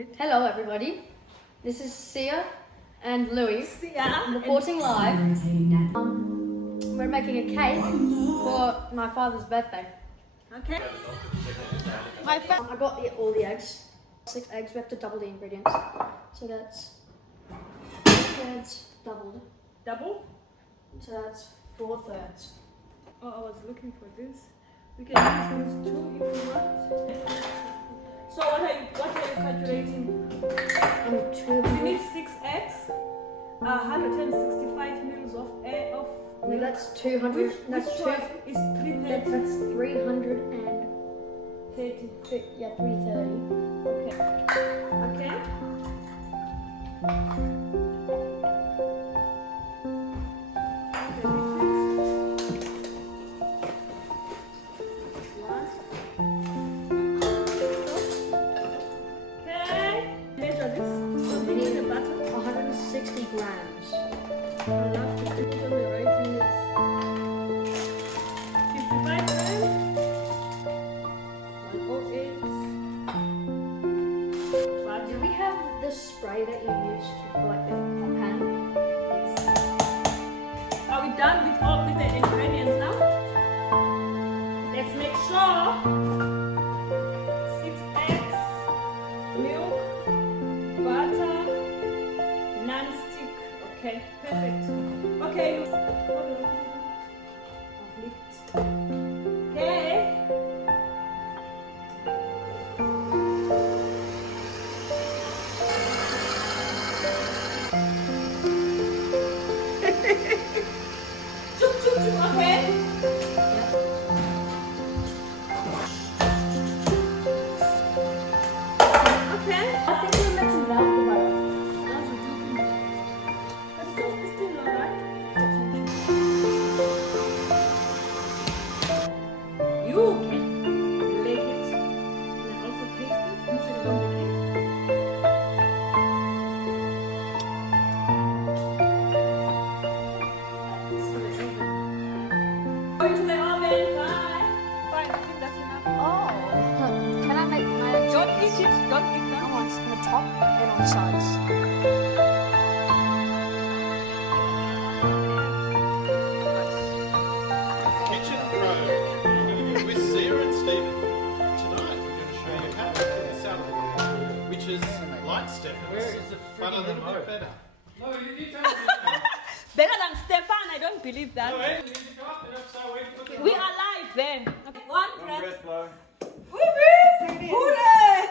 Hello everybody, this is Sia and Louis Sia reporting live. We're making a cake for my father's birthday. Okay. I got all the eggs, 6 eggs, we have to double the ingredients. So that's 2/3 doubled, Double? so that's 4/3. Oh, I was looking for this. We can use these two if you want. So what are you calculating? You need 6 eggs, 165 mils of air of milk. That's 200. Which choice is 330? That's 330. 30. Yeah, 330. Okay. Okay. Measure this. So We need the butter. 160 grams. I love to put on the writing list. 55 grams. 108. Do we have the spray that you used for like the pan? Are we done with all with the ingredients now? Let's make sure 6 eggs, milk, butter, non-stick. Okay, perfect. Okay, uplift. Okay. Chup, chup, chup, okay. Okay. I think we're meant to melt the butter. It's still alright. You can lick it and also taste it. You should go lick it. Go into the oven. Bye. Fine, I think that's enough. Oh, can I make my eggs? Don't eat it. Don't eat I that. want on the top and on the sides. Kitchen Pro. We're going to be with Sia and Stephen. Tonight we're going to show you how to do this salad, which is like Stephen's, but a little bit better. No, you tell me. Better than Stefan, I don't believe that. We are live then. Okay. One breath. Breath blow. Hooray!